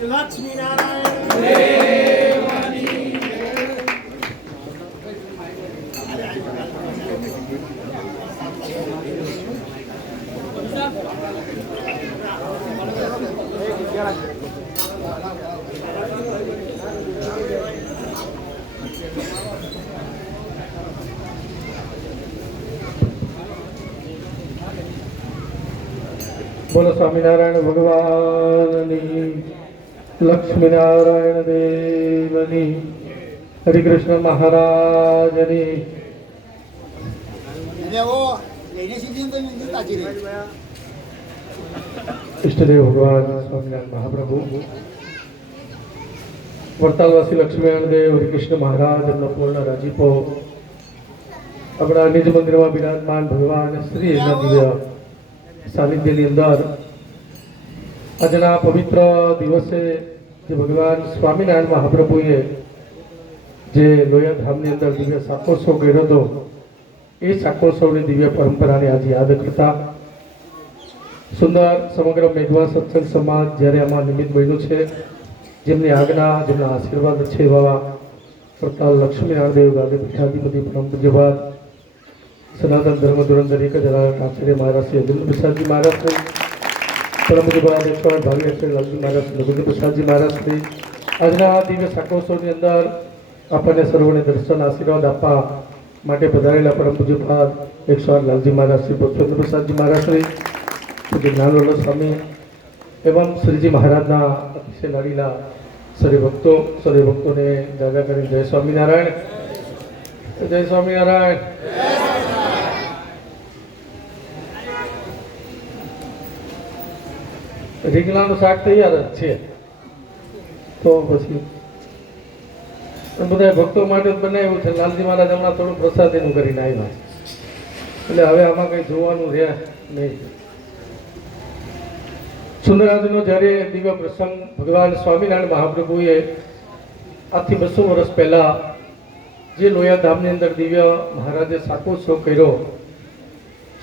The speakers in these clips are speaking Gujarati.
બોલો સ્વામિનારાયણ ભગવાનની, લક્ષ્મીનારાયણ દેવની, હરિકૃષ્ણ મહારાજની. ઈષ્ટદેવ ભગવાન સ્વામિનારાયણ મહાપ્રભુ, વડતાલવાસી લક્ષ્મીનારાયણ દેવ હરિકૃષ્ણ મહારાજનો પૂર્ણ રાજીપો આપણા નિજ મંદિરમાં બિરાજમાન ભગવાન શ્રી દિવ્ય સાનિધ્યની અંદર આજના પવિત્ર દિવસે જે ભગવાન સ્વામિનારાયણ મહાપ્રભુએ જે લોયા ધામની અંદર દિવ્ય શાકોત્સવ કર્યો હતો, એ શાકોત્સવની દિવ્ય પરંપરાને આજે યાદ કરતા સુંદર સમગ્ર મેઘવા સત્સંગ સમાજ જ્યારે આમાં નિમિત્ત બન્યું છે, જેમની આજ્ઞા, જેમના આશીર્વાદ છે એવા વડતાલ લક્ષ્મીનારાયણ દેવ ગાદી પીઠાધિપતિ પરમ પૂજ્યપાદ સનાતન ધર્મ ધુરંધર 1008 આચાર્ય મહારાજ શ્રી અજેન્દ્ર પ્રસાદજી મહારાજ શ્રી, પરમ પૂજ્યપાદ 108 ભાવી શ્રી લાલજી મહારાજ શ્રી લઘુજી પ્રસાદજી મહારાજ શ્રી, આજના દિવ્ય શાકોત્સવની અંદર આપણને સર્વને દર્શન આશીર્વાદ આપવા માટે પધારેલા પરમ પૂજ્યપાદ 108 લાલજી મહારાજ શ્રી પુષ્પેન્દ્ર પ્રસાદજી મહારાજ શ્રી, પૂજ્ય જ્ઞાનવલ્લભ સ્વામી એવં શ્રીજી મહારાજના અતિશય લાડીલા સર્વે ભક્તોને જાગા કરી જય સ્વામિનારાયણ, જય સ્વામિનારાયણ. રીંગણાનું શાક તૈયાર જ છે, તો પછી બધા ભક્તો માટે જ બનાવ્યું છે. લાલજી મહારાજ હમણાં થોડું પ્રસાદીનું કરીને આવ્યા, એટલે હવે આમાં કંઈ જોવાનું રહે નહીં. સુંદરાજનો જ્યારે દિવ્ય પ્રસંગ ભગવાન સ્વામિનારાયણ મહાપ્રભુએ આજથી 200 વર્ષ પહેલા જે લોયા ધામની અંદર દિવ્ય મહારાજે શાકોત્સવ કર્યો,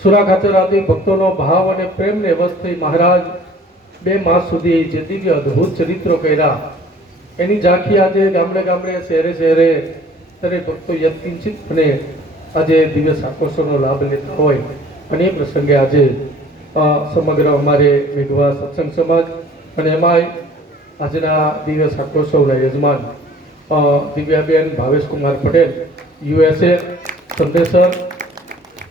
સુરા ખાચર આદિ ભક્તોનો ભાવ અને પ્રેમને વશ થઈ મહારાજ 2 માસ સુધી જે દિવ્ય અદ્ભુત ચરિત્રો કર્યા, એની ઝાંખી આજે ગામડે ગામડે, શહેરે શહેરે દરેક ભક્તો યત્કિંચિતપણે આજે દિવ્ય શાકોત્સવનો લાભ લેતા હોય. અને એ પ્રસંગે આજે સમગ્ર અમારે મેઘવા સત્સંગ સમાજ અને એમાંય આજના દિવ્ય શાકોત્સવના યજમાન દિવ્યાબેન ભાવેશકુમાર પટેલ USA સંદેશર,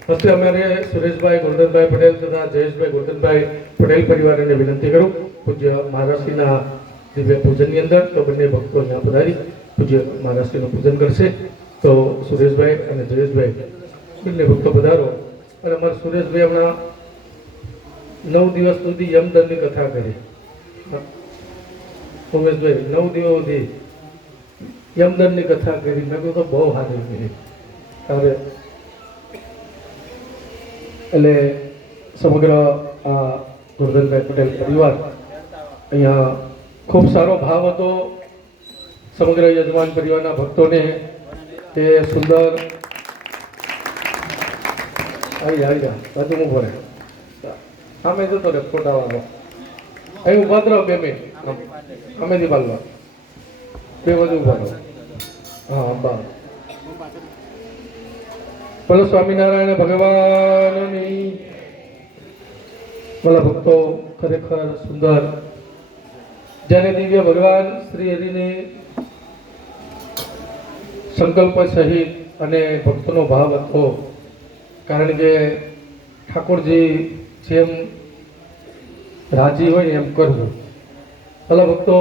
હસ્તે અમારે સુરેશભાઈ ગોરધનભાઈ પટેલ તથા જયેશભાઈ ગોરધનભાઈ પટેલ પરિવારને વિનંતી કરું, પૂજ્ય મહારાષ્ટ્રીના દિવ્ય પૂજનની અંદર તો બંને ભક્તો અહીંયા પધારી પૂજ્ય મહારાષ્ટ્રીનું પૂજન કરશે. તો સુરેશભાઈ અને જયેશભાઈ બંને ભક્તો પધારો. અને અમારા સુરેશભાઈ હમણાં 9 દિવસ સુધી યમદંડની કથા કરી. ઉમેશભાઈ 9 દિવસ સુધી યમદંડની કથા કરી. મેં કહ્યું તો બહુ સારી કરી. હવે એટલે સમગ્ર આ ગોરધનભાઈ પટેલ પરિવાર અહીંયા ખૂબ સારો ભાવ હતો સમગ્ર યજમાન પરિવારના ભક્તોને. તે સુંદર આવી જા બાજુ ઉભો રહે, સામે જતો રે ફોટાવાળો, અહીં ઉભા રહો 2 મિનિટ, સામેથી પાલવા 2 બાજુ ઉભા રહો. હા બસ. બોલો સ્વામિનારાયણ ભગવાનની. બોલા ભક્તો, ખરેખર સુંદર જ્યારે દિવ્ય ભગવાન શ્રી હરિને સંકલ્પ સહિત અને ભક્તોનો ભાવ હતો, કારણ કે ઠાકોરજી જેમ રાજી હોય એમ કરવું. ભલા ભક્તો,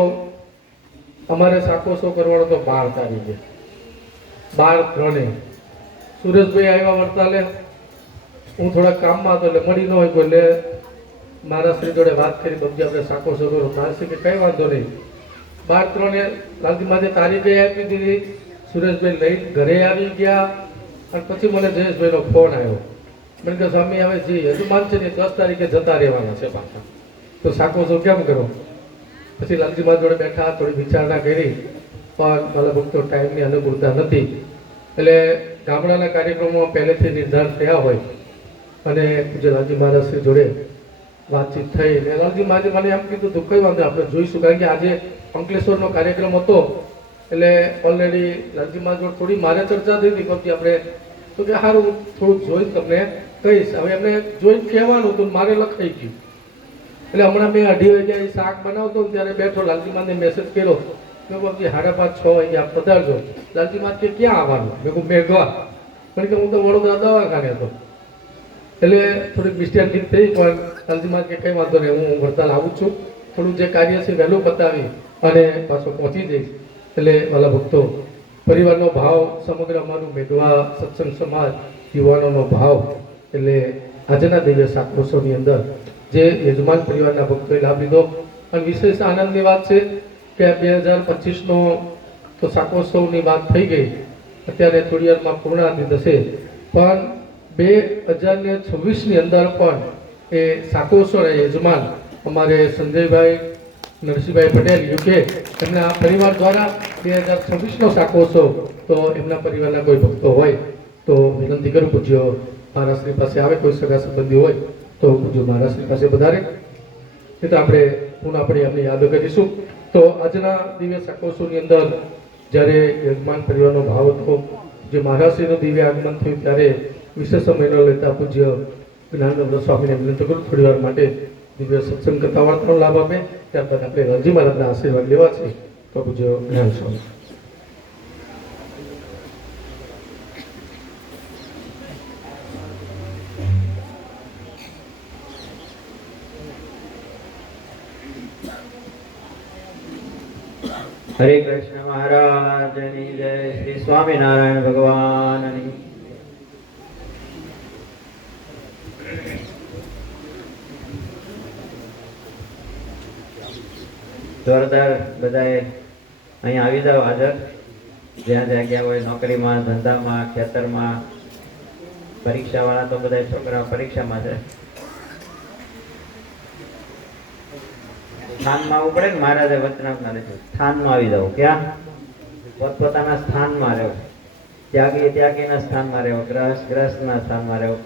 અમારે શાકોત્સવ કરવાનો તો 12 તારીખે 12/3 સુરેશભાઈ આવ્યા વડતાલે, હું થોડા કામમાં હતો એટલે મળી ન હોય કોઈ, એટલે મારા શ્રી જોડે વાત કરી, બબજી આપણે શાકોત્સવ કરો. મારસી કે કંઈ વાંધો નહીં. 12/3 લાલજી માથે તારીખે આપી દીધી. સુરેશભાઈ લઈ ઘરે આવી ગયા અને પછી મને જયેશભાઈનો ફોન આવ્યો. મને કે સ્વામી હવે જી હજુ માનશે નહીં, 10 તારીખે જતા રહેવાના છે પાછા, તો શાકોત્સવ કેમ કરો? પછી લાલજી મારા જોડે બેઠા, થોડી વિચારણા કરી, પણ મારા ભક્તો ટાઈમની અનુકૂળતા નથી. એટલે ગામડાના કાર્યક્રમો પહેલેથી નિર્ધાર થયા હોય અને પૂજ્ય લાલજી મહારાજ શ્રી જોડે વાતચીત થઈ ને લાલજી મહારાજે મને એમ કીધું તો કઈ વાંધો આપણે જોઈશું, કારણ કે આજે અંકલેશ્વરનો કાર્યક્રમ હતો એટલે ઓલરેડી લાલજી મહારાજ થોડી મારે ચર્ચા થઈ હતી પછી આપણે તો કે સારું થોડુંક જોઈ તમને કહીશ. હવે એમને જોઈ કહેવાનું હતું મારે લખાઈ ગયું એટલે હમણાં મેં 2:30 વાગ્યા શાક બનાવતો ત્યારે બેઠો લાલજી મહારાજને મેસેજ કર્યો મેં કહું 5:30 6 વાગ્યા પધારજો. લાલજી મહારાજ કે ક્યાં આવવાનું? મેં કહું મેં ગવા કારણ કે હું તો વડોદરા દવાખાને હતો એટલે થોડીક મિસ્ટેક થઈ પણ લાલજી મહારાજ કે કંઈ વાંધો નહીં હું વડતાલ આવું છું, થોડું જે કાર્ય છે વહેલું પતાવી અને પાછો પહોંચી જઈશ. એટલે વાલા ભક્તો પરિવારનો ભાવ સમગ્ર અમારું મેઘવા સત્સંગ સમાજ યુવાનોનો ભાવ એટલે આજના દિવ્ય શાકોત્સવની અંદર જે યજમાન પરિવારના ભક્તોએ લાભ લીધો અને વિશેષ આનંદની વાત છે કે 2025નો તો શાકોત્સવની વાત થઈ ગઈ, અત્યારે થોડી વારમાં પૂર્ણાહુતિ થશે પણ 2026ની અંદર પણ એ શાકોત્સવના યજમાન અમારે સંજયભાઈ નરસિંહભાઈ પટેલ યુકે એમના પરિવાર દ્વારા 2026નો શાકોત્સવ તો એમના પરિવારના કોઈ ભક્તો હોય તો વિનંતી કરું પૂજ્ય મહારાજશ્રી પાસે આવે, કોઈ સગા સંબંધી હોય તો પૂજ્ય મહારાજશ્રી પાસે વધારે એ તો આપણે પુનઃ એમને યાદ કરીશું. તો આજના દિવ્ય શાકોત્સવની અંદર જ્યારે યજમાન પરિવારનો ભાવ હતો જે મહારાજશ્રીનું દિવ્ય આગમન થયું ત્યારે વિશેષ સમયનો લેતા પૂજ્ય જ્ઞાનનંદ સ્વામીને વિનંતી કરું થોડી વાર માટે દિવ્ય સત્સંગ કથા વાર્તાનો લાભ આપે, ત્યારબાદ આપણે લાલજી મહારાજના આશીર્વાદ લેવા છે. તો પૂજ્ય જ્ઞાન સ્વામી. હરે કૃષ્ણ મહારાજની જય. શ્રી સ્વામિનારાયણ ભગવાનની. જોરદાર બધાએ અહીંયા આવી જાવ હાજર, જ્યાં જ્યાં ગયા હોય નોકરીમાં, ધંધામાં, ખેતરમાં. પરીક્ષા વાળા તો બધા છોકરા પરીક્ષામાં છે. સ્થાનમાં આવવું પડે ને, મહારાજે વચનાજ્ઞા લીધું સ્થાનમાં આવી જાવ. ક્યાં? પોતપોતાના સ્થાનમાં રહેવું. ત્યાગી ત્યાગીના સ્થાનમાં રહેવું, ગ્રહસ્થ ગ્રહસ્થના સ્થાનમાં રહેવું.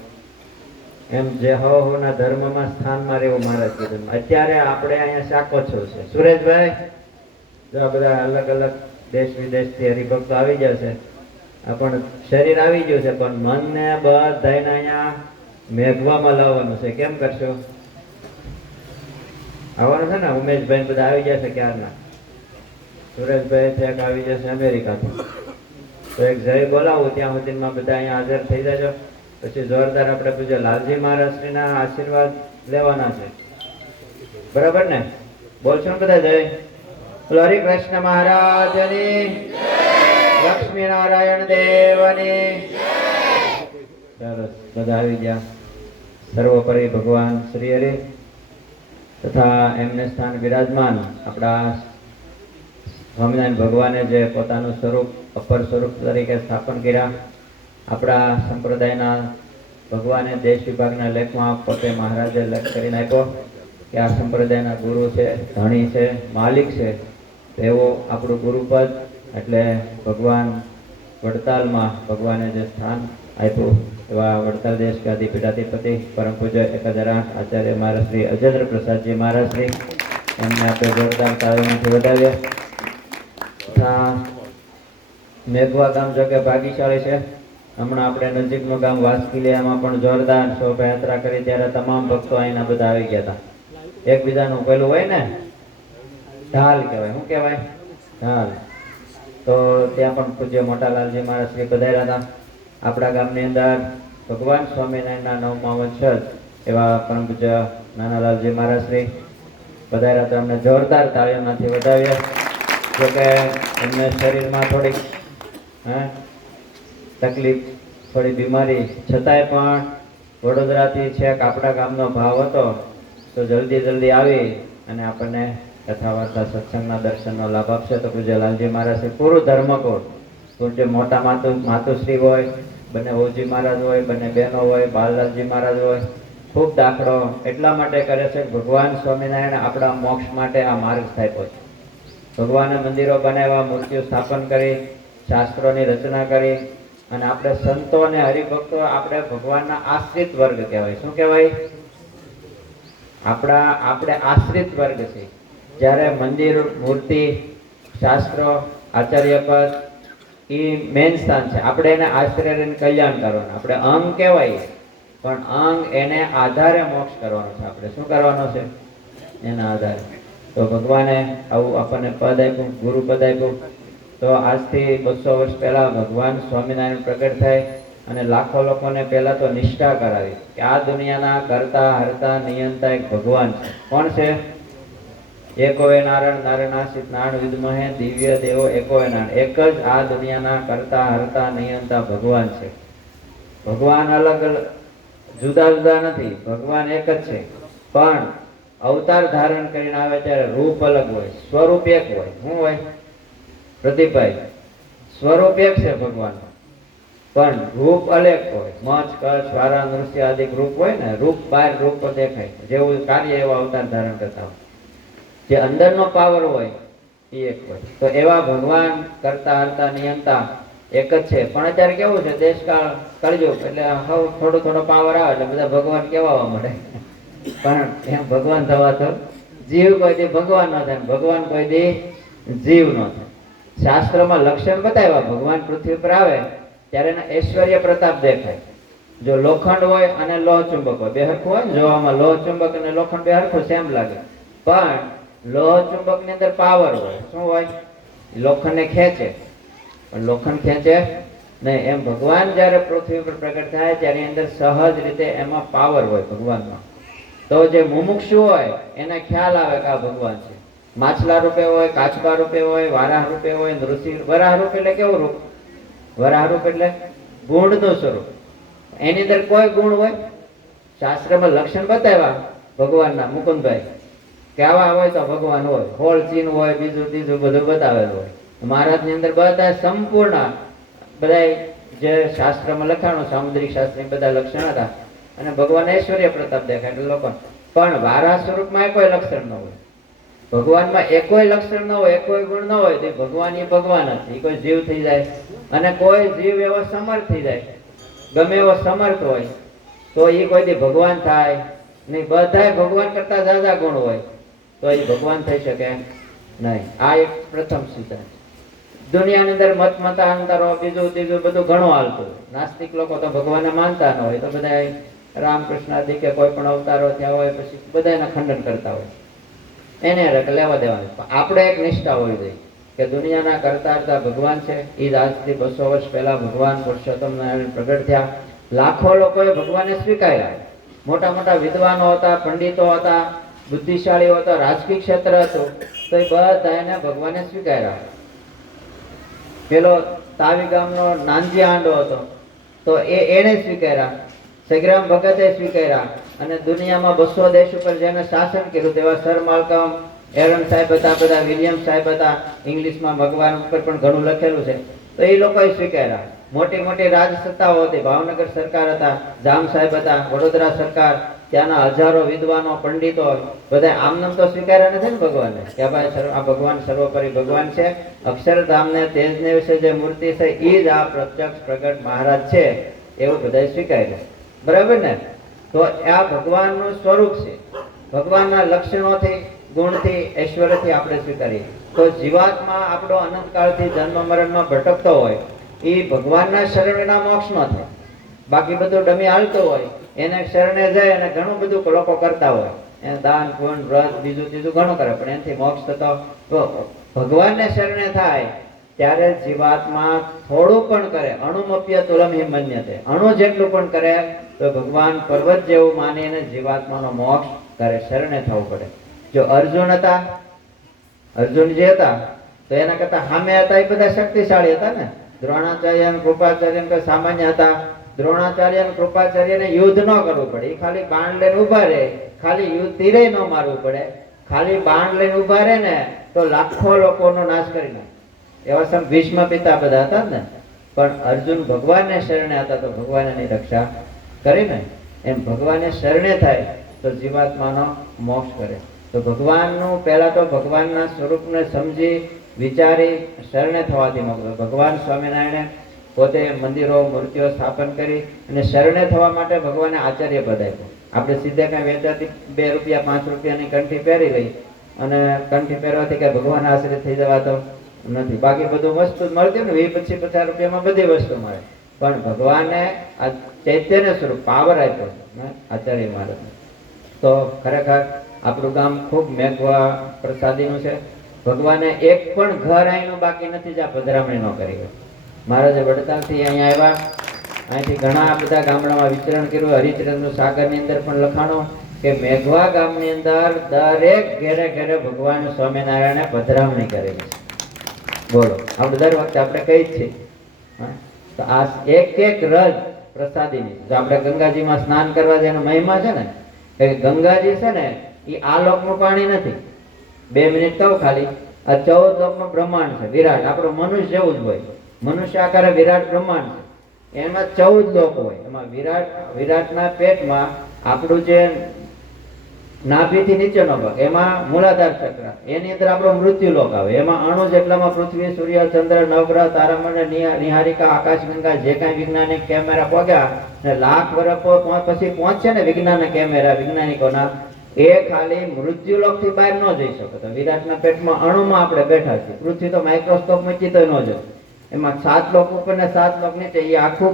એમ જે હોના ધર્મમાં સ્થાનમાં રહેવું મહારાજ કીધું. અત્યારે આપણે અહીંયા શાકોત્સવ છે. સુરેશભાઈ જો આ બધા અલગ અલગ દેશ વિદેશથી હરિભક્તો આવી જશે, પણ શરીર આવી ગયું છે પણ મનને બધાને અહીંયા મેઘવામાં લાવવાનું છે. કેમ કરશો? આવવાનું છે ને? ઉમેશભાઈ બધા આવી જશે ક્યારના. સુરેશભાઈ થેક આવી જશે અમેરિકાથી. તો એક જય બોલાવું ત્યાં સુધીમાં બધા અહીંયા હાજર થઈ જજો. પછી જોરદાર આપણે પૂછે લાલજી મહારાજશ્રીના આશીર્વાદ લેવાના છે. બરાબર ને? બોલશો ને બધા જય? બોલો હરે કૃષ્ણ મહારાજની, લક્ષ્મી નારાયણ દેવની. સરસ, બધા આવી ગયા. સર્વોપરી ભગવાન શ્રી હરિ તથા એમને સ્થાન વિરાજમાન આપણા સ્વામિનારાયણ ભગવાને જે પોતાનું સ્વરૂપ અપર સ્વરૂપ તરીકે સ્થાપન કર્યા, આપણા સંપ્રદાયના ભગવાને દેશ વિભાગના લેખમાં પોતે મહારાજે લેખ કરીને આપ્યો કે આ સંપ્રદાયના ગુરુ છે, ધણી છે, માલિક છે. એવો આપણું ગુરુપદ એટલે ભગવાન વડતાલમાં ભગવાને જે સ્થાન આપ્યું એવા વડતાલ દેશ ગાદી પીઠાધિપતિ પરમ પૂજ્ય 1008 આચાર્ય મહારાજ શ્રી અજેન્દ્ર પ્રસાદજી મહારાજ શ્રી એમને આપણે જોરદાર તાળીઓથી વધાવીએ. મેઘવા ગામ જો કે ભાગ્યશાળી છે. હમણાં આપણે નજીકનું ગામ વાસ્કીલિયામાં પણ જોરદાર શોભાયાત્રા કરી ત્યારે તમામ ભક્તો અહીંના બધા આવી ગયા હતા. એકબીજાનું પેલું હોય ને ઢાલ કહેવાય. શું કહેવાય? ઢાલ. તો ત્યાં પણ પૂજ્ય મોટાલાલજી મહારાજ શ્રી પધાર્યા હતા. આપણા ગામની અંદર ભગવાન સ્વામિનારાયણના 9મા વંશજ એવા પરમ પૂજ્ય નાનાલાલજી મહારાજ શ્રી પધાર્યા હતા. અમને જોરદાર તાળીઓમાંથી વધાવ્યા. જોકે એમને શરીરમાં થોડીક તકલીફ, થોડી બીમારી છતાંય પણ વડોદરાથી છેક આપણા ગામનો ભાવ હતો તો જલ્દી આવી અને આપણને કથા વાર્તા સત્સંગના દર્શનનો લાભ આપશે. તો પૂજ્ય લાલજી મહારાજ પૂરું ધર્મકોટ, પૂજ્ય મોટા માતુશ્રી હોય, બંને ઓજી મહારાજ હોય, બંને બહેનો હોય, બાલલાલજી મહારાજ હોય, ખૂબ દાખલો એટલા માટે કરે છે કે ભગવાન સ્વામિનારાયણ આપણા મોક્ષ માટે આ માર્ગ સ્થાપ્યો છે. ભગવાને મંદિરો બનાવ્યા, મૂર્તિઓ સ્થાપન કરી, શાસ્ત્રોની રચના કરી અને આપણે સંતો અને હરિભક્તો આપણે ભગવાનના આશ્રિત વર્ગ કહેવાય. શું કહેવાય? આપણે આશ્રિત વર્ગ છે. જ્યારે મંદિર, મૂર્તિ, શાસ્ત્રો, આચાર્ય પદ એ મેન સ્થાન છે. આપણે એને આશ્રય રહીને કલ્યાણ કરવાનું. આપણે અંગ કહેવાય, પણ અંગ એને આધારે મોક્ષ કરવાનો છે. આપણે શું કરવાનો છે? એના આધારે. તો ભગવાને આવું આપણને પદ આપ્યું, ગુરુ પદ આપ્યું. તો આજથી 200 વર્ષ પહેલા ભગવાન સ્વામિનારાયણ પ્રગટ થાય અને લાખો લોકોને પહેલા તો નિષ્ઠા કરાવી કે આ દુનિયાના કરતા હરતા નિયંતા એક ભગવાન છે. કોણ છે? એકોય નારાયણ નારાયણાસિત નારાયણ વિદ્મહે દિવ્ય દેવો એકોય નારાયણ. એક જ આ દુનિયાના કરતા હરતા નિયંતા ભગવાન છે. ભગવાન અલગ અલગ જુદા જુદા નથી, ભગવાન એક જ છે. પણ અવતાર ધારણ કરીને આવે ત્યારે રૂપ અલગ હોય, સ્વરૂપ એક હોય. શું હોય પ્રદીપભાઈ? સ્વરૂપ એક છે ભગવાનનું, પણ રૂપ અલગ હોય. મચ, કચ્છ, વારા, નૃત્ય આદિ રૂપ હોય ને, રૂપ બહાર રૂપ દેખાય, જેવું કાર્ય એવા અવતાર ધારણ કરતા હોય. જે અંદરનો પાવર હોય એ એક હોય. તો એવા ભગવાન કરતા હરતા નિયંતા એક જ છે. પણ અત્યારે કેવું છે, દેશકાળ કળયુગ એટલે હવે થોડો પાવર આવે એટલે બધા ભગવાન કહેવા મળે. પણ એમ ભગવાન થવા તો જીવ કોઈ દી ભગવાન ન થાય, ભગવાન કોઈ દી જીવ ન થાય. શાસ્ત્રમાં લક્ષણ બતાવ્યા, ભગવાન પૃથ્વી પર આવે ત્યારે એના ઐશ્વર્ય પ્રતાપ દેખાય. જો લોખંડ હોય અને લોહ ચુંબક હોય, બે હરખું હોય ને જોવામાં, લોહ ચુંબક અને લોખંડ બે હરખું સેમ લાગે. પણ લોહ ચુંબક ની અંદર પાવર હોય. શું હોય? લોખંડ ને ખેંચે, પણ લોખંડ ખેંચે નહીં. એમ ભગવાન જયારે પૃથ્વી પર પ્રગટ થાય ત્યારે અંદર સહજ રીતે એમાં પાવર હોય ભગવાનમાં. તો જે મુમુક્ષુ હોય એને ખ્યાલ આવે કે આ ભગવાન છે. માછલા રૂપે હોય, કાચબા રૂપે હોય, વારાહ રૂપે હોય, નૃસિંહ. વરાહ રૂપ એટલે કેવું રૂપ? વરાહ રૂપ એટલે ગુણનું સ્વરૂપ. એની અંદર કોઈ ગુણ હોય? શાસ્ત્રમાં લક્ષણ બતાવ્યા ભગવાનના, મુકુંદભાઈ, કે આવા હોય તો ભગવાન હોય. હોળ ચીન હોય, બીજું ત્રીજું બધું બતાવેલું હોય. મહારાજની અંદર બધા સંપૂર્ણ, બધા જે શાસ્ત્રમાં લખાણું, સામુદ્રિક શાસ્ત્રની બધા લક્ષણ હતા. અને ભગવાન ઐશ્વર્ય પ્રતાપ દેખાય એટલે લોકો. પણ વારા સ્વરૂપમાં કોઈ લક્ષણ ન હોય. ભગવાનમાં એકોય લક્ષણ ન હોય, એકોય ગુણ ન હોય, તો ભગવાન એ ભગવાન નથી. કોઈ જીવ થઈ જાય અને કોઈ જીવ એવો સમર્થ થઈ જાય, ગમે એવો સમર્થ હોય, તો એ કોઈ દી ભગવાન થાય નહીં. બધાય ભગવાન કરતા જ્યાદા ગુણ હોય તો એ ભગવાન થઈ શકે નહીં. આ એક પ્રથમ સિદ્ધાંત. દુનિયાની અંદર મત મતાંતરો, બીજું ત્રીજું બધું ઘણું હાલતું. નાસ્તિક લોકો તો ભગવાનને માનતા ન હોય, તો બધા રામકૃષ્ણ આદિ કે કોઈ પણ અવતારો થયા હોય પછી બધા એના ખંડન કરતા હોય. એને લેવા દેવાની. આપણે એક નિષ્ઠા હોવી જોઈએ કે દુનિયાના કરતા કરતા ભગવાન છે. એ આજથી 200 વર્ષ પહેલા ભગવાન પુરુષોત્તમ નારાયણ પ્રગટ થયા. લાખો લોકોએ ભગવાનને સ્વીકાર્યા. મોટા મોટા વિદ્વાનો હતા, પંડિતો હતા, બુદ્ધિશાળીઓ હતા, રાજકીય ક્ષેત્ર હતું, તો એ બધા એને ભગવાને સ્વીકાર્યા. પેલો તાવી ગામનો નાનજી આંડો હતો, તો એને સ્વીકાર્યા. સંગ્રામ ભગતે સ્વીકાર્યા. અને દુનિયામાં 200 દેશ ઉપર જેને શાસન કર્યું તેવા સર માલ્કમ એરન સાહેબ હતા, બધા વિલિયમ સાહેબ હતા. ઇંગ્લિશમાં ભગવાન ઉપર પણ ઘણું લખેલું છે. તો એ લોકોએ સ્વીકાર્યા. મોટી મોટી રાજસત્તાઓ હતી. ભાવનગર સરકાર હતા, જામ સાહેબ હતા, વડોદરા સરકાર, ત્યાંના હજારો વિદ્વાનો, પંડિતો, બધા આમનામ તો સ્વીકાર્યા નથી ને ભગવાનને, કે ભાઈ આ ભગવાન સર્વોપરી ભગવાન છે. અક્ષરધામને તેજને વિશે જે મૂર્તિ છે એ જ આ પ્રત્યક્ષ પ્રગટ મહારાજ છે, એવું બધા સ્વીકાર્યું. બરાબર ને? તો આ ભગવાનનું સ્વરૂપ છે. ભગવાનના લક્ષણોથી, ગુણથી, ઐશ્વર્યથી આપણે સ્વીકારીએ. તો જીવાત્મા આપણો અનંતકાળથી જન્મ મરણમાં ભટકતો હોય, એ ભગવાનના શરણ વિના મોક્ષ ન થાય. બાકી બધું ડમી હાલતો હોય, એને શરણે જાય અને ઘણું બધું લોકો કરતા હોય, એને દાન પુણ્ય વ્રત બીજું ત્રીજું ઘણું કરે, પણ એનાથી મોક્ષ થતો. ભગવાનને શરણે થાય ત્યારે જીવાત્મા થોડું પણ કરે, અણુમપ્ય તુલમ હિમન્યતે, અણુ જેટલું પણ કરે તો ભગવાન પર્વત જેવું માનીને જીવાત્માનો મોક્ષ કરે. શરણે થવું પડે. જો અર્જુન હતા, અર્જુન જે હતા તો એના કરતા સામે હતા એ બધા શક્તિશાળી હતા ને. દ્રોણાચાર્ય અને કૃપાચાર્ય કોઈ સામાન્ય હતા? દ્રોણાચાર્ય અને કૃપાચાર્યને યુદ્ધ ન કરવું પડે, એ ખાલી બાણ લઈને ઉભા રહે, ખાલી યુદ્ધ તીરે ન મારવું પડે, ખાલી બાણ લઈને ઉભા રહે ને તો લાખો લોકોનો નાશ કરી નાખે. એવા સમ ભીષ્મ પિતા બધા હતા ને. પણ અર્જુન ભગવાનને શરણે હતા તો ભગવાન એની રક્ષા કરીને. એમ ભગવાનને શરણે થાય તો જીવાત્માનો મોક્ષ કરે. તો ભગવાનનું પહેલા તો ભગવાનના સ્વરૂપને સમજી વિચારી શરણે થવાથી મોક્ષ. ભગવાન સ્વામિનારાયણે પોતે મંદિરો મૂર્તિઓ સ્થાપન કરી અને શરણે થવા માટે ભગવાને આચાર્ય પદ આપ્યું. આપણે સીધે કાંઈ વેચાતી 2 રૂપિયા 5 રૂપિયાની કંઠી પહેરી લઈ અને કંઠી પહેરવાથી કઈ ભગવાન આશ્રિત થઈ જવા તો નથી. બાકી બધું વસ્તુ જ મળતી ને 20 25 50 રૂપિયામાં બધી વસ્તુ મળે, પણ ભગવાને આ ચૈતન્ય સ્વરૂપ પાવર આપ્યો છે આચાર્ય મહારાજ. તો ખરેખર આપણું ગામ ખૂબ મેઘવા પ્રસાદીનું છે. ભગવાને એક પણ ઘર અહીંનું બાકી નથી જ્યાં પધરામણી ન કરી હોય. મહારાજે વડતાલથી અહીંયા આવ્યા, અહીંથી ઘણા બધા ગામડામાં વિચરણ કર્યું. હરિચંદ્ર સાગરની અંદર પણ લખાણો કે મેઘવા ગામની અંદર દરેક ઘેરે ઘેરે ભગવાન સ્વામિનારાયણે પધરામણી કરેલી છે. બોલો, આપણે દર વખતે આપણે કઈ જ છીએ. તો આ એક એક રજ પ્રસાદીની. જો આપણે ગંગાજીમાં સ્નાન કરવા જેનો મહિમા છે ને, કે ગંગાજી છે ને એ આ લોકનું પાણી નથી. 2 મિનિટ કહું ખાલી, આ 14 લોકનું બ્રહ્માંડ છે વિરાટ. આપણું મનુષ્ય જેવું જ હોય, મનુષ્ય આકારે વિરાટ બ્રહ્માંડ છે. એમાં 14 લોક હોય. એમાં વિરાટના પેટમાં આપણું જે નાભીથી નીચેનો ભાગ એમાં મૂલાધાર ચક્ર, એની અંદર આપણો મૃત્યુ લોક આવે. એમાં અણુ જેટલામાં પૃથ્વી, સૂર્ય, ચંદ્ર, નવગ્રહ, તારામંડળ, નિહારિકા, આકાશગંગા જે કાંઈ વૈજ્ઞાનિક કેમેરા પહોંચ્યા ને લાખ વર્ષ પછી પહોંચશે ને વિજ્ઞાનના કેમેરા વૈજ્ઞાનિકોના, એ ખાલી મૃત્યુલોક થી બહાર ન જઈ શકો. તો વિરાટના પેટમાં અણુમાં આપણે બેઠા છીએ. પૃથ્વી તો માઇક્રોસ્કોપ મૂકી તો ન જાય. એમાં 7 લોક ઉપર ને 7 લોક નીચે, એ આખું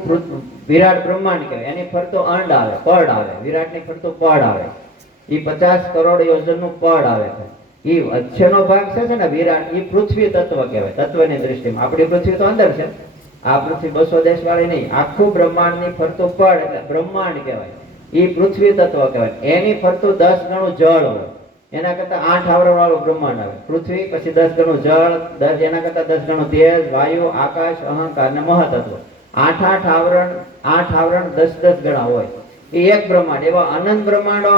વિરાટ બ્રહ્માંડ કહેવાય. એની ફરતું અંડ આવે, પડ આવે. વિરાટની ફરતું પડ આવે. એ 50 કરોડ યોજનનું પડ આવે છે. એ વચ્ચેનો ભાગ છે ને વિરાટ, એ પૃથ્વી તત્વ કહેવાય. તત્વની દ્રષ્ટિમાં આપણી પૃથ્વી તો અંદર છે. આ પૃથ્વી 200 દેશ વાળી નહીં, આખું બ્રહ્માંડની ફરતું પડ એટલે બ્રહ્માંડ કહેવાય. એ પૃથ્વી તત્વ કહેવાય. એની ફરતું 10 ગણું જળ હોય. એના કરતા 8 આવરણ વાળું બ્રહ્માંડ આવે. પૃથ્વી, પછી 10 ગણું જળ, એના કરતા 10 ગણું તેજ, વાયુ, આકાશ, અહંકાર ને મહાતત્વ. 8 આવરણ 10 ગણા હોય. એ એક બ્રહ્માંડ. એવા અનંત બ્રહ્માંડો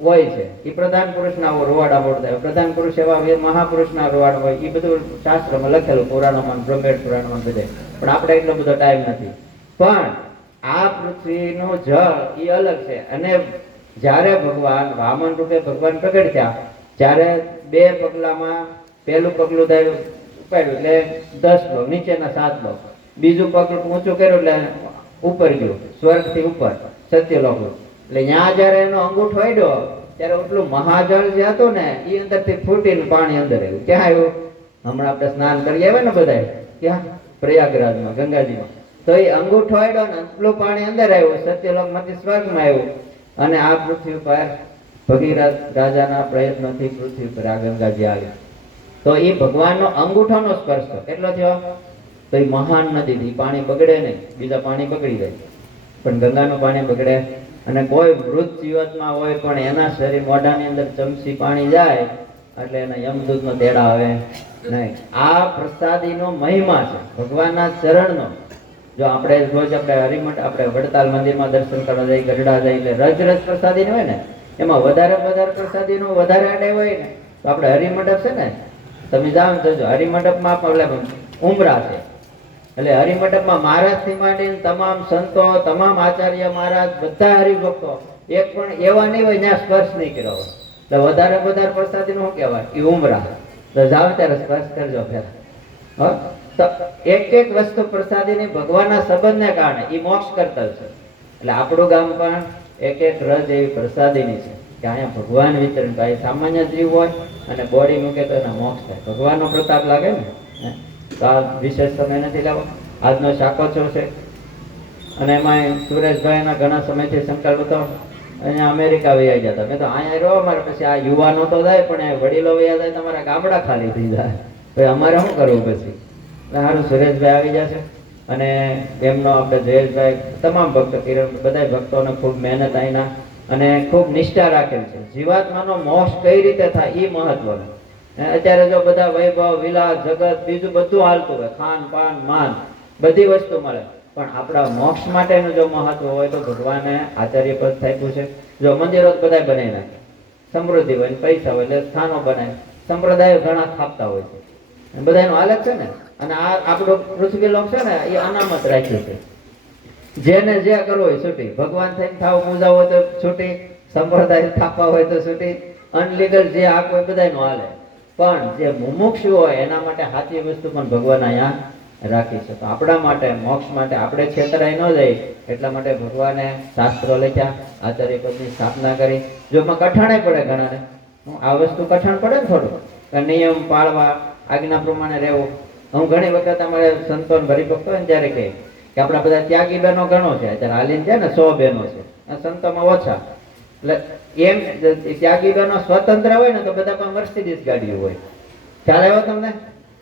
હોય છે. એ પ્રધાન પુરુષના રૂવાડા મોડતા હોય. પ્રધાન પુરુષ એવા મહાપુરુષના રૂવાડા હોય. એ બધું શાસ્ત્રમાં લખેલું, પુરાણોમાં, બ્રહ્મેડ પુરાણમાં બધે. પણ આપણે એટલો બધો ટાઈમ નથી. પણ આ પૃથ્વીનું જળ એ અલગ છે. અને જ્યારે ભગવાન વામન રૂપે ભગવાન પ્રગટ થયા, ત્યારે 2 પગલામાં પહેલું પગલું ઉપાડ્યું એટલે 10 લોક, નીચેના 7 લોક. બીજું પગલું ઊંચું કર્યું એટલે ઉપર ગયું, સ્વર્ગથી ઉપર સત્યલોક. એટલે ત્યાં જયારે એનો અંગૂઠો વાળ્યો ત્યારે એટલું મહાજળ જે હતું ને એ અંદરથી ફૂટીને પાણી અંદર આવ્યું. ક્યાં આવ્યું? હમણાં આપણે સ્નાન કરી આવ્યા ને બધા, ક્યાં? પ્રયાગરાજમાં, ગંગાજીમાં. તો એ અંગૂઠો વાળ્યો ને એટલું પાણી અંદર આવ્યું, સત્યલોકમાંથી સ્વર્ગમાં આવ્યું. અને આ પૃથ્વી પર ભગીરથ રાજાના પ્રયત્નોથી પૃથ્વી પર આ ગંગાજી આવ્યું. તો એ ભગવાનનો અંગૂઠાનો સ્પર્શ થયો. કેટલો થયો? તો એ મહાન નદી, પાણી બગડે નહીં, બીજા પાણી બગડી જાય, પણ ગંગાનું પાણી બગડે. અને કોઈ મૃત જીવતમાં હોય પણ એના શરીર મોઢાની અંદર ચમચી પાણી જાય એટલે એના યમદૂતનો તેડા આવે નહીં. આ પ્રસાદીનો મહિમા છે, ભગવાનના ચરણનો. જો આપણે રોજ આપણે હરિમઠ, આપણે વડતાલ મંદિરમાં દર્શન કરવા જઈએ, ગઢડા જઈએ, એટલે રજ પ્રસાદી હોય ને, એમાં વધારે પ્રસાદીનો વધારે આડે હોય ને, તો આપણે હરિમંડપ છે ને, તમે જાઓ ને તો હરિમંડપમાં પણ ઉમરા છે. એટલે હરિમંડપમાં મહારાજથી માંડીને તમામ સંતો, તમામ આચાર્ય મહારાજ, બધા હરિભક્તો એક પણ એવા નહીં હોય જ્યાં સ્પર્શ નહીં કર્યો હોય. એટલે વધારે પ્રસાદીનું શું કહેવાય? એ ઉમરા. તો જાઓ ત્યારે સ્પર્શ કરજો પેલા. તો એક વસ્તુ પ્રસાદીની ભગવાનના સંબંધને કારણે એ મોક્ષ કરતલ છે. એટલે આપણું ગામ પણ એક રજ એવી પ્રસાદીની છે કે અહીંયા ભગવાન વિતરણ થાય. સામાન્ય જીવ હોય અને બોડી મૂકે તો એના મોક્ષ થાય. ભગવાનનો પ્રતાપ લાગે ને. તો આ વિશેષ સમય નથી લેવો. આજનો શાકોત્સવ છે અને એમાં સુરેશભાઈના ઘણા સમયથી સંકલ્પ હતો અહીંયા અમેરિકા વૈયા જતા. મેં તો અહીંયા રહ્યો, અમારે પછી આ યુવાનો તો જાય પણ આ વડીલો વૈયા જાય, તમારા ગામડા ખાલી થઈ જાય. તો અમારે શું કરવું પછી? સારું, સુરેશભાઈ આવી જશે અને એમનો આપણે જયેશભાઈ, તમામ ભક્તો, કિરણ, બધા ભક્તોને ખૂબ મહેનત અહીંના અને ખૂબ નિષ્ઠા રાખેલ છે. જીવાત્માનો મોક્ષ કઈ રીતે થાય એ મહત્વનું. અત્યારે જો બધા વૈભવ, વિલાસ, જગત, બીજું બધું હાલતું હોય, ખાન પાન માન બધી વસ્તુ મળે, પણ આપણા મોક્ષ માટેનું જો મહત્વ હોય તો ભગવાને આચાર્ય પદ થાપ્યું છે. જો મંદિરો બધા બનાવી નાખે, સમૃદ્ધિ હોય, પૈસા હોય એટલે સ્થાનો બનાવે, સંપ્રદાયો ઘણા સ્થાપતા હોય છે, બધાનું હાલત છે ને. અને આ આપણો પૃથ્વી લોક છે ને એ અનામત રાખ્યું છે. જેને જે કરવું હોય છૂટી, ભગવાન થઈને થાવ પૂજા હોય તો છૂટી, સંપ્રદાય સ્થાપવા હોય તો છૂટી, અનલીગલ જે આંક હોય બધાનું હાલે. પણ જે મુમુક્ષુ હોય એના માટે સાચી વસ્તુ પણ ભગવાન અહીંયા રાખી છે. તો આપણા માટે મોક્ષ માટે આપણે છેતરાઈ ન જાય એટલા માટે ભગવાને શાસ્ત્રો લખ્યા, આચાર્ય પદની સ્થાપના કરી. જો એમાં કઠણાઈ પડે ઘણાને, આ વસ્તુ કઠણ પડે ને થોડું, નિયમ પાળવા, આજ્ઞા પ્રમાણે રહેવું. હું ઘણી વખત અમારે સંતોન હરિભક્તો હોય ને ત્યારે કહે કે આપણા બધા ત્યાગી બહેનો ઘણો છે, અત્યારે હાલીને છે ને 100 બહેનો છે, સંતોમાં ઓછા. એટલે એમ ત્યાગી બહેનો સ્વતંત્ર હોય ને તો બધા પણ મર્સિડીઝ ગાડીઓ હોય. ખ્યાલ આવ્યો તમને?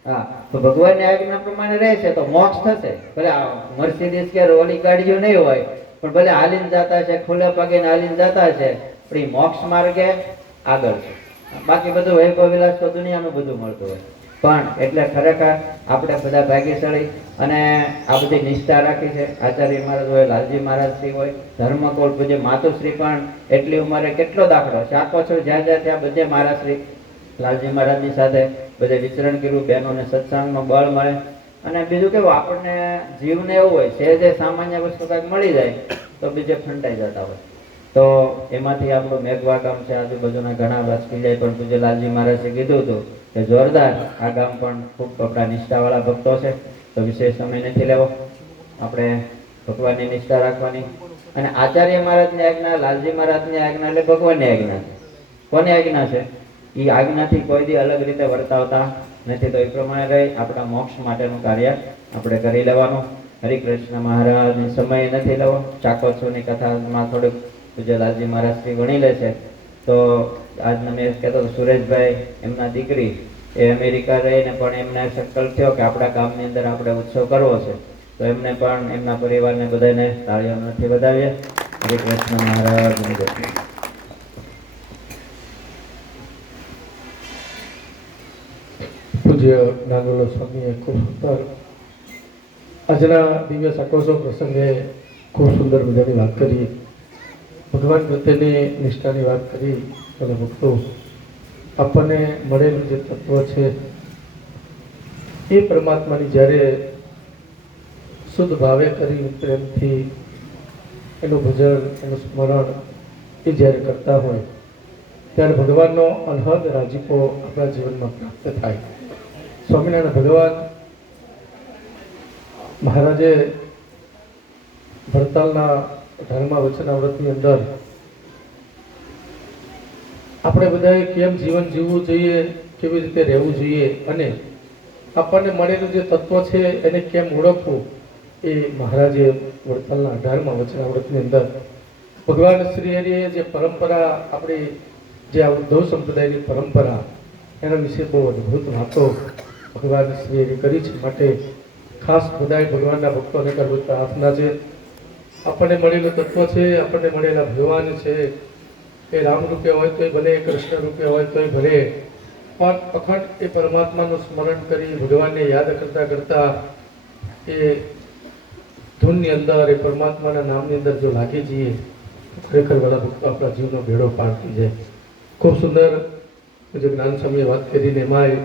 હા, તો ભગવાનની આજ્ઞા પ્રમાણે રહે છે તો મોક્ષ થશે. ભલે મર્સિડીઝ કે ઓલી ગાડીઓ નહીં હોય, પણ ભલે હાલીને જતા છે, ખુલ્લે પગે હાલીને જતા છે, પણ એ મોક્ષ માર્ગે આગળ છે. બાકી બધું વૈભવ વિલાસ તો દુનિયાનું બધું મળતું હોય. પણ એટલે ખરેખર આપણે બધા ભાગ્યશાળી અને આ બધી નિષ્ઠા રાખી છે. આચાર્ય મહારાજ હોય, લાલજી મહારાજ શ્રી હોય, ધર્મકોલ પૂજ્ય માતુશ્રી પણ એટલી ઉંમરે કેટલો દાખલો, 4 પાછળ જ્યાં જ્યાં ત્યાં બધે મહારાજ શ્રી લાલજી મહારાજની સાથે બધે વિચરણ કર્યું. બહેનોને સત્સંગનો બળ મળે. અને બીજું કેવું, આપણને જીવને એવું હોય છે જે સામાન્ય વસ્તુ કાંઈક મળી જાય તો બીજે ફંટાઈ જતા હોય. તો એમાંથી આપણું મેઘવા ગામ છે, આજુબાજુના ઘણા વાંચકી જાય. પણ પૂજ્ય લાલજી મહારાજે કીધું હતું કે જોરદાર, આ ગામ પણ ખૂબ આપણા નિષ્ઠાવાળા ભક્તો છે. તો વિશેષ સમય નથી લેવો, આપણે ભગવાનની નિષ્ઠા રાખવાની. અને આચાર્ય મહારાજની આજ્ઞા, લાલજી મહારાજની આજ્ઞા એટલે ભગવાનની આજ્ઞા છે. કોની આજ્ઞા છે? એ આજ્ઞાથી કોઈ દી અલગ રીતે વર્તાવતા નથી. તો એ પ્રમાણે રહી આપણા મોક્ષ માટેનું કાર્ય આપણે કરી લેવાનું. હરિકૃષ્ણ મહારાજની સમય નથી લેવો. ચાકોત્સવની કથામાં થોડુંક પૂજ્ય લાલજી મહારાજ શ્રી વણી લે છે. તો આજના મેં કહેતો સુરેશભાઈ, એમના દીકરી એ અમેરિકા રહીને પણ એમને સંકલ્પ થયો કે આપણા ગામની અંદર આપણે ઉત્સવ કરવો છે. તો એમને પણ એમના પરિવારને બધાને તાળીઓથી વધાવીએ. હરિકૃષ્ણ મહારાજની જય. પૂજ્ય નાગોલો સ્વામીએ ખૂબ સુંદર આજના દિવ્ય શાકોત્સવ પ્રસંગે ખૂબ સુંદર મજાની વાત કરી. ભગવાન પ્રત્યેની નિષ્ઠાની વાત કરી. અને ભક્તો, આપણને મળેલું જે તત્વ છે એ પરમાત્માની જ્યારે શુદ્ધ ભાવે કરી પ્રેમથી એનું ભજન, એનું સ્મરણ એ જ્યારે કરતા હોય ત્યારે ભગવાનનો અનહદ રાજીપો આપણા જીવનમાં પ્રાપ્ત થાય. સ્વામિનારાયણ ભગવાન મહારાજે ભરતાલના ધર્મ વચનાવ્રતની અંદર આપણે બધાએ કેમ જીવન જીવવું જોઈએ, કેવી રીતે રહેવું જોઈએ અને આપણને મળેલું જે તત્વ છે એને કેમ ઓળખવું, એ મહારાજે વડતાલના 18મા વચનાવ્રતની અંદર ભગવાન શ્રી હરિએ જે પરંપરા, આપણી જે આ ઉદ્ધવ સંપ્રદાયની પરંપરા, એના વિશે બહુ અદ્ભુત વાતો ભગવાન શ્રી હરિએ કરી છે. માટે ખાસ બધાએ ભગવાનના ભક્તોને કરવું પ્રાર્થના છે. આપણને મળેલું તત્વ છે, આપણને મળેલા ભગવાન છે, એ રામ રૂપે હોય તોય ભલે, કૃષ્ણ રૂપે હોય તોય ભલે, પણ અખંડ એ પરમાત્માનું સ્મરણ કરી ભગવાનને યાદ કરતા કરતા એ ધૂનની અંદર, એ પરમાત્માના નામની અંદર જો લાગી જઈએ તો ખરેખર વાળા ભક્તો આપણા જીવનો બેડો પાર થઈ જાય. ખૂબ સુંદર જે જ્ઞાન સમયે વાત કરીને એમાંય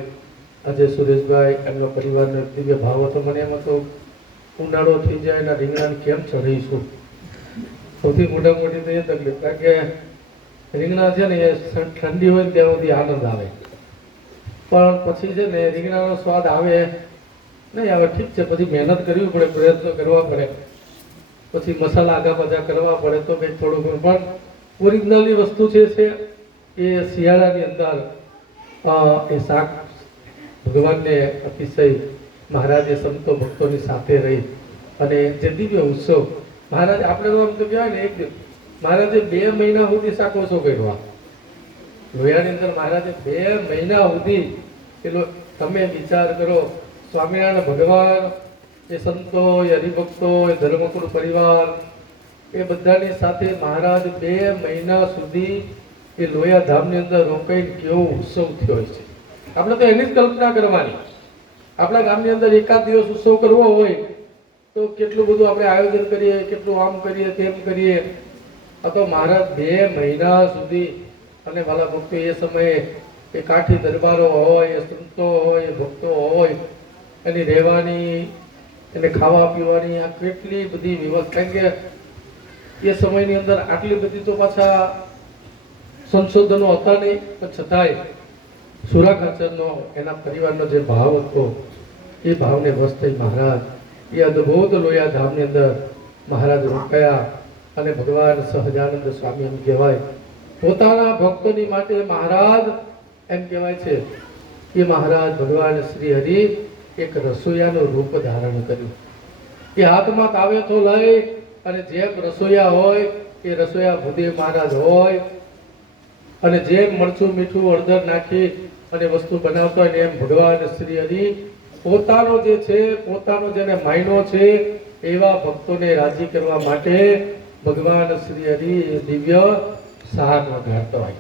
આજે સુરેશભાઈ, એમનો પરિવારનો દિવ્ય ભાવ હતો. મને એમ હતો ઉનાળો થઈ જાય એના રીંગણાને કેમ ચઢીશું. સૌથી મોટી તો એ તકલીફ, કારણ કે રીંગણા છે ને એ ઠંડી હોય ને ત્યાં સુધી આનંદ આવે, પણ પછી છે ને રીંગણાનો સ્વાદ આવે નહીં. આવે ઠીક છે, પછી મહેનત કરવી પડે, પ્રયત્નો કરવા પડે, પછી મસાલા આગા પાછા કરવા પડે તો કંઈક થોડું ઘણું. પણ ઓરિજિનલી વસ્તુ છે એ શિયાળાની અંદર એ શાક ભગવાનને અતિશય મહારાજે સંતો ભક્તોની સાથે રહી અને જે દિવ્ય ઉત્સવ મહારાજ, આપણે તો આમ તો કહેવાય ને, એક મહારાજે 2 મહિના સુધી શાકોત્સવ કર્યો. લોયાની અંદર મહારાજે 2 મહિના સુધી પેલો, તમે વિચાર કરો, સ્વામિનારાયણ ભગવાન, એ સંતો, એ હરિભક્તો, એ ધર્મકુળ પરિવાર, એ બધાની સાથે મહારાજ 2 મહિના સુધી એ લોયા ધામની અંદર રોકાઈને કેવો ઉત્સવ થયો છે. આપણે તો એની જ કલ્પના કરવાની. આપણા ગામની અંદર એકાદ દિવસ ઉત્સવ કરવો હોય તો કેટલું બધું આપણે આયોજન કરીએ, કેટલું આમ કરીએ, તેમ કરીએ. આ તો મહારાજ 2 મહિના સુધી, અને વાલા ભક્તો એ સમયે એ કાઠી દરબારો હોય, એ સંતો હોય, એ ભક્તો હોય, એની રહેવાની, એને ખાવા પીવાની આ કેટલી બધી વ્યવસ્થા. કારણ કે એ સમયની અંદર આટલી બધી તો પાછા સંશોધનો હતા નહીં, પણ છતાંય સુરાખાચરનો, એના પરિવારનો જે ભાવ હતો એ ભાવને વશ થઈ મહારાજ એ અદ્ભુત લોયા ધામની અંદર મહારાજ રોકાયા અને ભગવાન સહજાનંદ સ્વામી એમ કહેવાય પોતાના ભક્તોની માટે મહારાજ એમ કહેવાય છે કે મહારાજ ભગવાન શ્રી હરિ એક રસોઈયાનું રૂપ ધારણ કર્યું. એ હાથમાં તાવેથો લઈ અને જેમ રસોઈયા હોય એ રસોઈયા ભૂદેવ મહારાજ હોય અને જેમ મરચું મીઠું હળદર નાખી અને વસ્તુ બનાવતા હોય એમ ભગવાન શ્રી હરિ પોતાનો જે છે પોતાનો જેને માયનો છે એવા ભક્તોને રાજી કરવા માટે ભગવાન શ્રી હરિ દિવ્ય સાર વગાડતા હોય.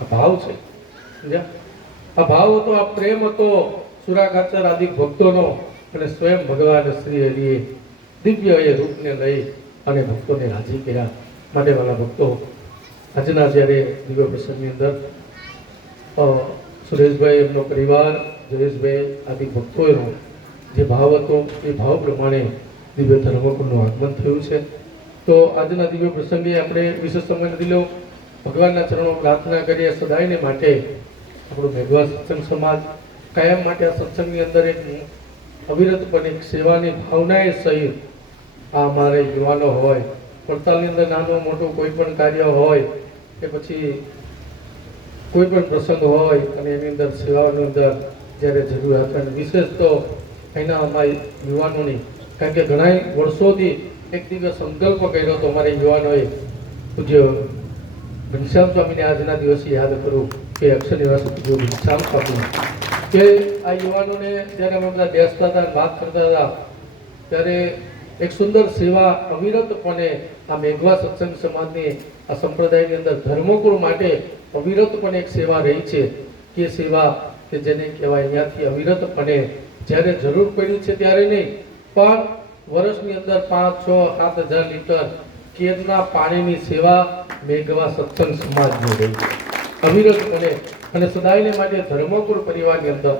આ ભાવ છે, સમજ્યા? આ ભાવ હતો, આ પ્રેમ હતો સુરાખાચર આદિ ભક્તોનો અને સ્વયં ભગવાન શ્રી હરિએ દિવ્ય એ રૂપને લઈ અને ભક્તોને રાજી કર્યા. માટે વાલા ભક્તો, આજના જ્યારે દિવ્ય પ્રસંગની અંદર સુરેશભાઈ એમનો પરિવાર જયેશભાઈ આદિ ભક્તોનો જે ભાવ હતો એ ભાવ પ્રમાણે દિવ્ય ધર્મકુળનું આગમન થયું છે. તો આજના દિવ્ય પ્રસંગે આપણે વિશેષ સમય નથી લો, ભગવાનના ચરણો પ્રાર્થના કરીએ સદાયને માટે આપણો મેઘવા સત્સંગ સમાજ કાયમ માટે આ સત્સંગની અંદર એક અવિરતપણે એક સેવાની ભાવનાએ સહિત આ અમારે યુવાનો હોય, પડતાલની અંદર નાનું મોટું કોઈ પણ કાર્ય હોય કે પછી કોઈ પણ પ્રસંગ હોય અને એની અંદર સેવાની અંદર જ્યારે જરૂરિયાત અને વિશેષ તો એના અમારા યુવાનોની, કારણ કે ઘણા વર્ષોથી એક દિવસ સંકલ્પ કર્યો હતો અમારે યુવાનોએ, પૂજ્ય ઘનશ્યામ સ્વામીને આજના દિવસે યાદ કરું કે અક્ષર નિવાસ પૂજ્ય ઘનશ્યામ સ્વામી કે આ યુવાનોને જ્યારે અમે બધા બેસતા હતા વાત કરતા હતા ત્યારે એક સુંદર સેવા અવિરતપણે આ મેઘવા સત્સંગ સમાજની આ સંપ્રદાયની અંદર ધર્મકુળ માટે અવિરતપણે એક સેવા રહી છે કે સેવા કે જેને કહેવાય અહીંયાથી અવિરતપણે જ્યારે જરૂર પડી છે ત્યારે નહીં પણ વર્ષની અંદર 5, 6, 7 હજાર લીટર કેરના પાણીની સેવા મેઘવા સત્સંગ સમાજની રહી છે અવિરતપણે અને સદાયને માટે ધર્મકુળ પરિવારની અંદર.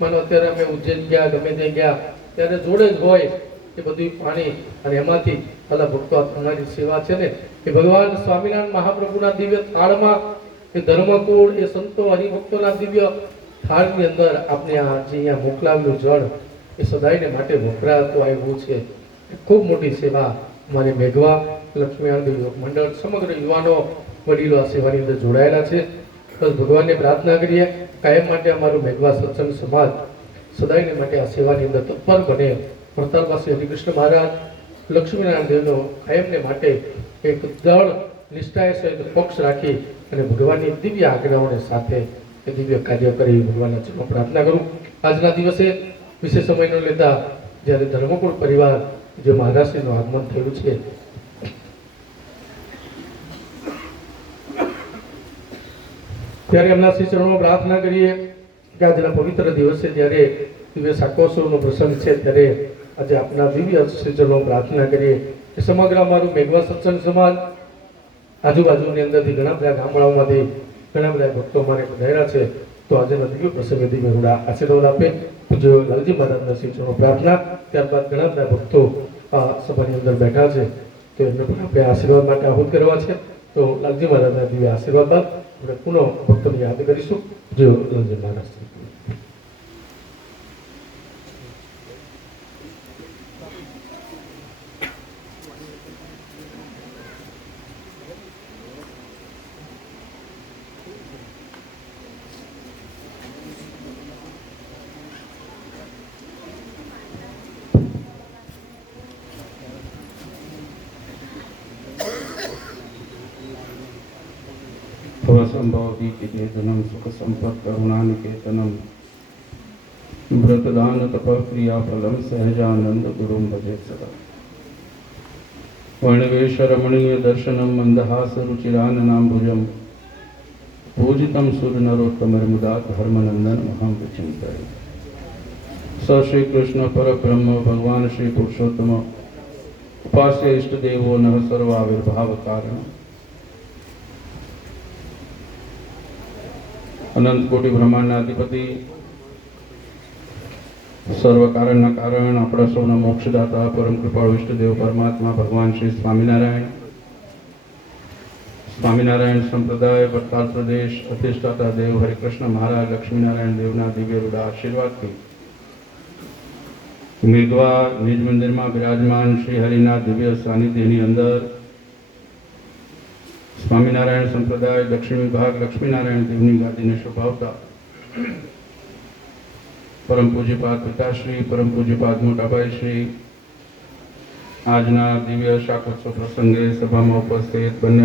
મને અત્યારે અમે ઉજ્જૈન ગયા ગમે ત્યાં ગયા ત્યારે જોડે જ હોય એ બધું પાણી અને એમાંથી ભલા ભક્તો આ તમારી સેવા છે ને એ ભગવાન સ્વામિનારાયણ મહાપ્રભુના દિવ્ય થાળમાં એ ધર્મકુળ એ સંતો હરિભક્તોના દિવ્ય થાળની અંદર આપણે આ જે અહીંયા મોકલાવેલું જળ એ સદાયને માટે વપરાતું આવ્યું છે. ખૂબ મોટી સેવા અમારે મેઘવા લક્ષ્મીનારાયણ યુવક મંડળ સમગ્ર યુવાનો વડીલો આ સેવાની અંદર જોડાયેલા છે. બસ ભગવાનને પ્રાર્થના કરીએ કાયમ માટે અમારું મેઘવા સત્સંગ સમાજ સદાયને માટે આ સેવાની અંદર તત્પર બને. વડતાલ પાસે હરિકૃષ્ણ મહારાજ લક્ષ્મીનારાયણ દેવનો કાયમને માટે એક દળ નિષ્ઠાએ સહિત પક્ષ રાખી અને ભગવાનની દિવ્ય આજ્ઞાઓને સાથે એ દિવ્ય કાર્ય કરી ભગવાનના ચરણોમાં પ્રાર્થના કરું. આજના દિવસે વિશેષ સમય ન લેતા જ્યારે ધર્મકુળ પરિવાર જે મહારાષ્ટ્રનું આગમન થયું છે ત્યારે એમના શ્રી ચરણોમાં પ્રાર્થના કરીએ કે આજના પવિત્ર દિવસે જ્યારે દિવ્ય શાકોત્સવનો પ્રસંગ છે ત્યારે આજે આપના દિવ્ય શ્રી ચરણોમાં પ્રાર્થના કરીએ કે સમગ્ર અમારું મેઘવા સત્સંગ સમાજ આજુબાજુની અંદરથી ઘણા બધા ગામડાઓમાંથી ઘણા બધા ભક્તો અમારે પધાર્યા છે. તો આજના દિવ્ય પ્રસંગે દિવ્ય રૂડા આશીર્વાદ આપે. પૂજ્ય લાલજી મહારાજના શ્રી ચરણોમાં પ્રાર્થના. ત્યારબાદ ઘણા બધા ભક્તો આ સભાની અંદર બેઠા છે તો એમને પણ આપણે આશીર્વાદ માટે આહુત કરવા છે. તો લાલજી મહારાજના દિવ્ય આશીર્વાદ બાદ આપણે પુનઃ ભક્તોને યાદ કરીશું. જય લાલજી મહારાજ. भवसंभवदीपितेतनं सुखसम्पत्करुणानिकेतनं व्रतदान तपक्रियाफलं सहजानंद गुरुं भजे सदा. वर्णवेशरमणीय दर्शनं मन्दहासरुचिराननाम्बुजं पूजितं सूर्यनरोत्तमर्मुदा धर्मनंदन महं विचिन्तये. स श्री कृष्ण परब्रह्म भगवान श्री पुरुषोत्तम उपास्य इष्ट देवो नः सर्वाविर्भाव कारण अनंत कोटि ब्रह्मांड अधिपति सर्व कारण कारण अपना सौना मोक्षदाता परम कृपाळु इष्ट देव परमात्मा भगवान श्री स्वामीनारायण स्वामीनारायण संप्रदाय वडताल प्रदेश अधिष्ठाता देव हरिकृष्ण महाराज लक्ष्मीनारायण देवना दिव्य रूढ़ आशीर्वाद थी મેઘવા નિજ મંદિરમાં બિરાજમાન શ્રી હરિના દિવ્ય સાનિધ્યની અંદર સ્વામિનારાયણ સંપ્રદાય દક્ષિણ વિભાગ લક્ષ્મીનારાયણ દેવની ગાદીને શોભાવતા પરમ પૂજ્યપાદ પિતાશ્રી પરમ પૂજ્યપાદ મોટાભાઈ શ્રી આજના દિવ્ય શાકોત્સવ પ્રસંગે સભામાં ઉપસ્થિત બંને